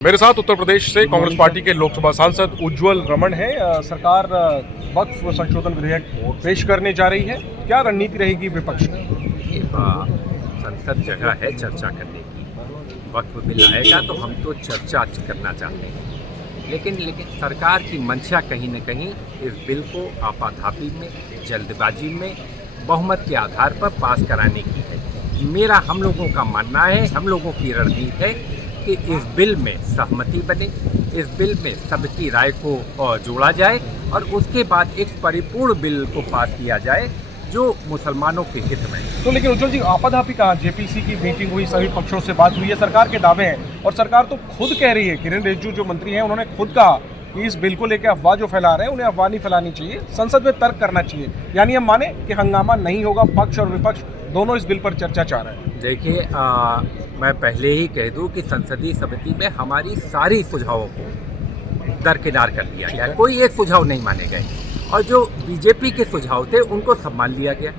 मेरे साथ उत्तर प्रदेश से कांग्रेस पार्टी के लोकसभा सांसद उज्जवल रमण है। सरकार वक्फ संशोधन विधेयक पेश करने जा रही है, क्या रणनीति रहेगी विपक्ष की? ये संसद जगह है चर्चा करने की। वक्फ बिल आएगा तो हम तो चर्चा करना चाहते हैं, लेकिन सरकार की मंशा कहीं न कहीं इस बिल को आपाधापी में, जल्दबाजी में, बहुमत के आधार पर पास कराने की है। मेरा हम लोगों का मानना है, हम लोगों की रणनीति है कि इस बिल में सहमति बने, इस बिल में सबकी राय को जोड़ा जाए और उसके बाद एक परिपूर्ण बिल को पास किया जाए जो मुसलमानों के हित में। तो लेकिन उज्जवल जी, आपाधापी कहा, जेपीसी की मीटिंग हुई, सभी पक्षों से बात हुई है, सरकार के दावे हैं और सरकार तो खुद कह रही है, किरण रिजिजू जो मंत्री हैं उन्होंने खुद कहा कि इस बिल को लेकर अफवाह जो फैला रहे हैं उन्हें अफवाह नहीं फैलानी चाहिए, संसद में तर्क करना चाहिए। यानी हम माने कि हंगामा नहीं होगा, पक्ष और विपक्ष दोनों इस बिल पर चर्चा चाह रहे हैं। देखिए, मैं पहले ही कह दूं कि संसदीय समिति में हमारी सारी सुझावों को दरकिनार कर दिया गया, कोई एक सुझाव नहीं माने गए और जो बीजेपी के सुझाव थे उनको सम्मान लिया गया।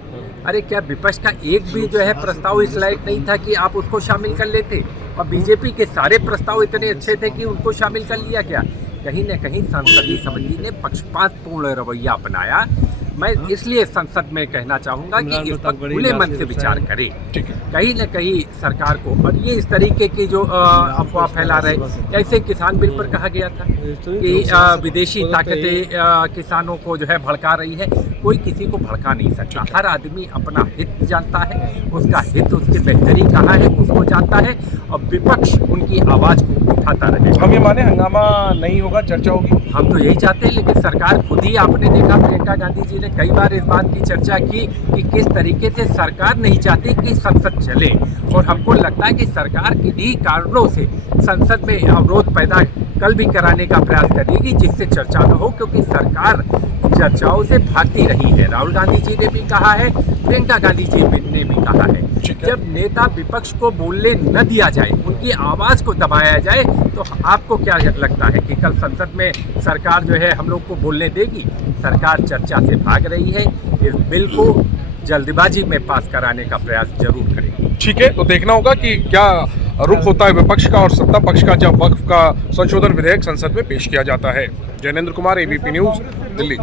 अरे क्या विपक्ष का एक भी जो है प्रस्ताव इस लायक नहीं था कि आप उसको शामिल कर लेते, और बीजेपी के सारे प्रस्ताव इतने अच्छे थे कि उनको शामिल कर लिया गया। कहीं न कहीं संसदीय समिति ने पक्षपातपूर्ण रवैया अपनाया। मैं इसलिए संसद में कहना चाहूँगा कि इस पर खुले मन से विचार करें। कहीं न कहीं सरकार को, और ये इस तरीके की जो अफवाह फैला रहे, ऐसे किसान बिल पर कहा गया था कि विदेशी ताकतें किसानों को जो है भड़का रही है। कोई किसी को भड़का नहीं सकता, हर आदमी अपना हित जानता है, उसका हित, उसकी बेहतरी कहाँ है उसको जानता है और विपक्ष उनकी आवाज़ को उठाता रहे। हम ये माने हंगामा नहीं होगा, चर्चा होगी? हम तो यही चाहते हैं, लेकिन सरकार खुद ही, आपने देखा प्रियंका गांधी जी ने कई बार इस बात की चर्चा की कि किस तरीके से सरकार नहीं चाहती कि संसद चले, और हमको लगता है कि सरकार किन्हीं कारणों से संसद में अवरोध पैदा कल भी कराने का प्रयास करेगी जिससे चर्चा न हो, क्योंकि सरकार चर्चाओं से भागती रही है। राहुल गांधी जी ने भी कहा है, प्रियंका गांधी जी ने भी कहा है, जब नेता विपक्ष को बोलने न दिया जाए, उनकी आवाज़ को दबाया जाए, तो आपको क्या लगता है कि कल संसद में सरकार जो है हम लोग को बोलने देगी? सरकार चर्चा से भाग रही है, इस बिल को जल्दबाजी में पास कराने का प्रयास जरूर करेगी। ठीक है, तो देखना होगा कि क्या रुख होता है विपक्ष का और सत्ता पक्ष का जब वक्फ का संशोधन विधेयक संसद में पेश किया जाता है। Jainendra Kumar, ABP news, Delhi.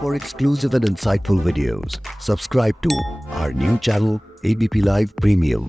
For exclusive and insightful videos, subscribe to our new channel ABP Live Premium.